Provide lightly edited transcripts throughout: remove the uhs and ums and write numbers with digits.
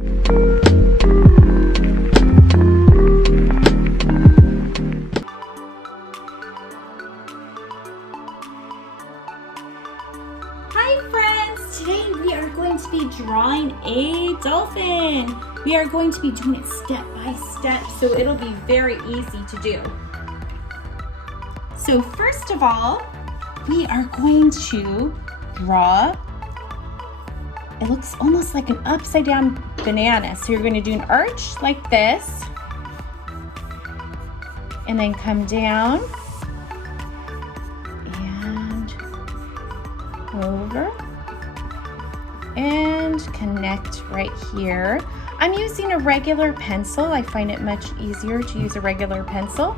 Hi friends! Today we are going to be drawing a dolphin. We are going to be doing it step by step, so it'll be very easy to do. So first of all, we are going to draw, it looks almost like an upside down banana. So you're going to do an arch like this, and then come down and over and connect right here. I'm using a regular pencil. I find it much easier to use a regular pencil.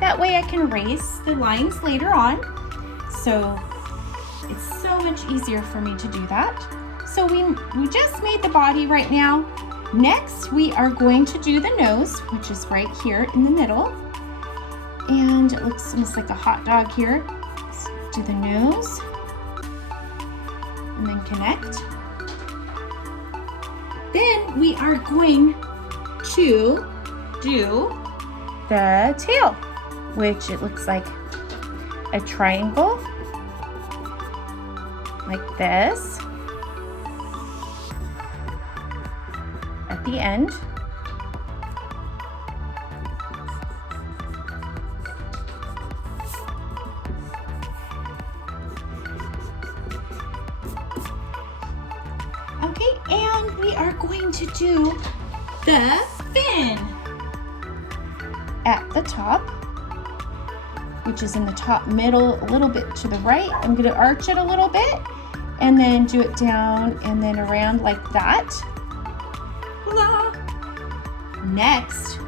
That way I can erase the lines later on. So it's so much easier for me to do that. So we just made the body right now. Next, we are going to do the nose, which is right here in the middle. And it looks almost like a hot dog here. Let's do the nose. And then connect. Then we are going to do the tail, which it looks like a triangle, like this, at the end. Okay, and we are going to do the fin at the top, which is in the top middle, a little bit to the right. I'm going to arch it a little bit and then do it down and then around like that. Voila! Next,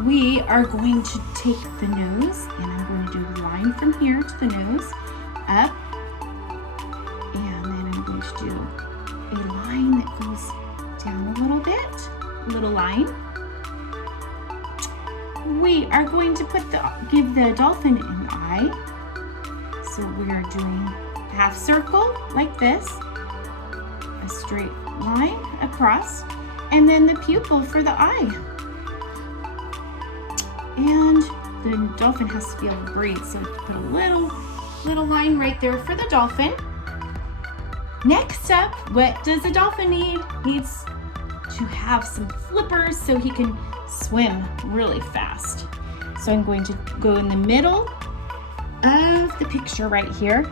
we are going to take the nose, and I'm going to do a line from here to the nose, up, and then I'm going to do a line that goes down a little bit, little line. We are going to give the dolphin an eye. So we are doing a half circle like this, a straight line across, and then the pupil for the eye. And the dolphin has to be able to breathe, so put a little line right there for the dolphin. Next up, what does a dolphin need? Needs to have some flippers so he can swim really fast. So I'm going to go in the middle of the picture right here,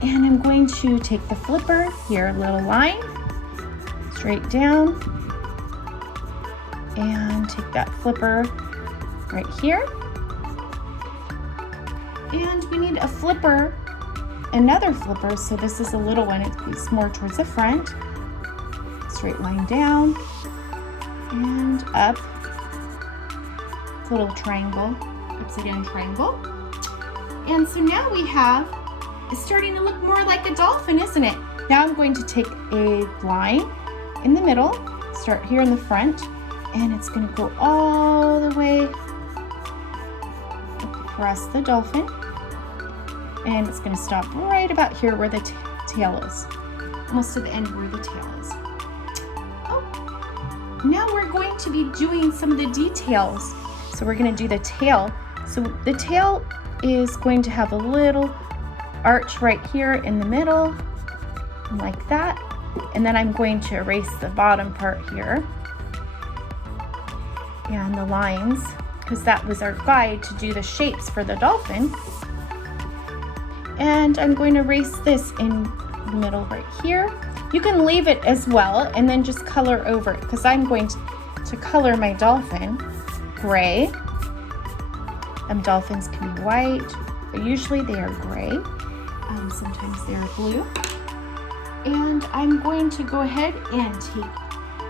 and I'm going to take the flipper here, a little line, straight down, and take that flipper right here. And we need a flipper, another flipper, so this is a little one, it's more towards the front. Straight line down and up, little triangle, upside down triangle. And so now we have, it's starting to look more like a dolphin, isn't it? Now I'm going to take a line in the middle, start here in the front, and it's going to go all the way across the dolphin, and it's going to stop right about here where the tail is, almost to the end where the tail is. Oh, now we're going to be doing some of the details. So we're going to do the tail. So the tail is going to have a little arch right here in the middle, like that. And then I'm going to erase the bottom part here and the lines, because that was our guide to do the shapes for the dolphin. And I'm going to erase this in the middle right here. You can leave it as well and then just color over it, because I'm going to color my dolphin gray. Dolphins can be white, but usually they are gray. Sometimes they are blue. And I'm going to go ahead and take,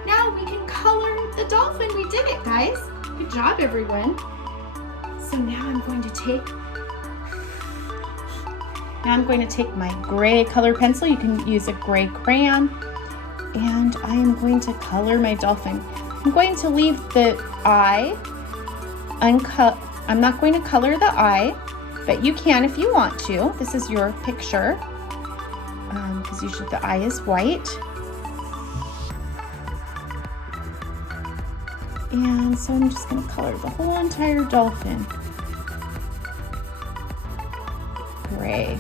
now we can color the dolphin. We did it, guys. Good job, everyone. So now I'm going to take my gray color pencil. You can use a gray crayon. And I am going to color my dolphin. I'm going to leave the eye uncut. I'm not going to color the eye, but you can if you want to. This is your picture, because usually the eye is white. And so I'm just going to color the whole entire dolphin gray.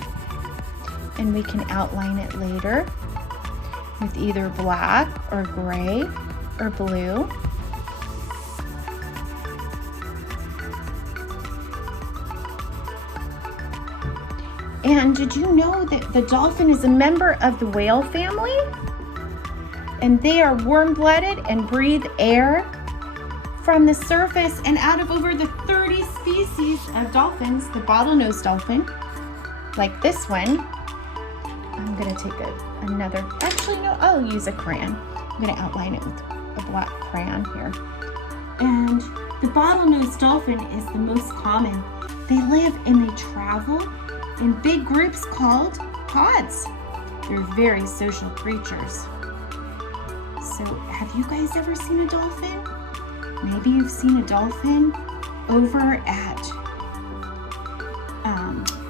And we can outline it later with either black or gray or blue. And did you know that the dolphin is a member of the whale family? And they are warm-blooded and breathe air from the surface and out of over the 30 species of dolphins, the bottlenose dolphin, like this one. I'm gonna take another, actually no, I'll use a crayon. I'm gonna outline it with a black crayon here. And the bottlenose dolphin is the most common. They live and they travel in big groups called pods. They're very social creatures. So have you guys ever seen a dolphin? Maybe you've seen a dolphin over at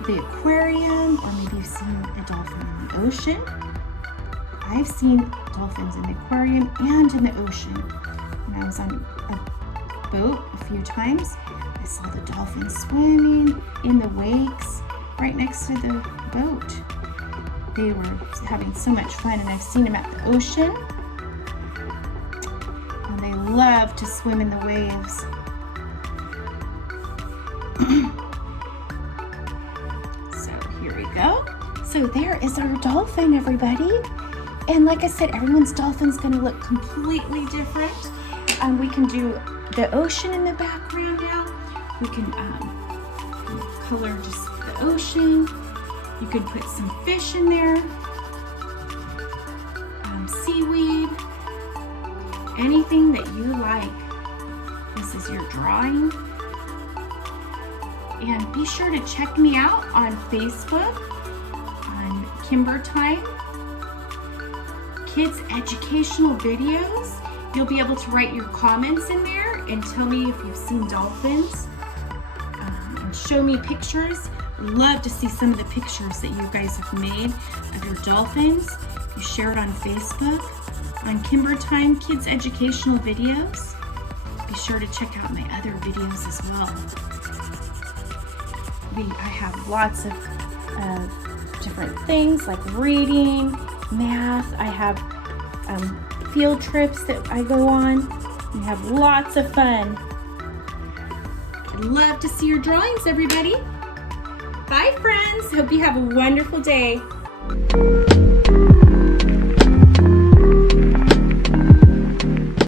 the aquarium, or maybe you've seen a dolphin in the ocean. I've seen dolphins in the aquarium and in the ocean. When I was on a boat a few times, I saw the dolphins swimming in the wakes right next to the boat. They were having so much fun, and I've seen them at the ocean. And they love to swim in the waves. So here we go. So there is our dolphin, everybody. And like I said, everyone's dolphin's gonna look completely different. We can do the ocean in the background now. We can color just the ocean. You could put some fish in there, seaweed, anything that you like. This is your drawing. And be sure to check me out on Facebook, on Kimber Time, Kids Educational Videos. You'll be able to write your comments in there and tell me if you've seen dolphins, and show me pictures. Love to see some of the pictures that you guys have made of your dolphins. You share it on Facebook, on Kimber Time Kids Educational Videos. Be sure to check out my other videos as well. I have lots of different things like reading, math. I have field trips that I go on. We have lots of fun. I'd love to see your drawings, everybody. Bye, friends. Hope you have a wonderful day.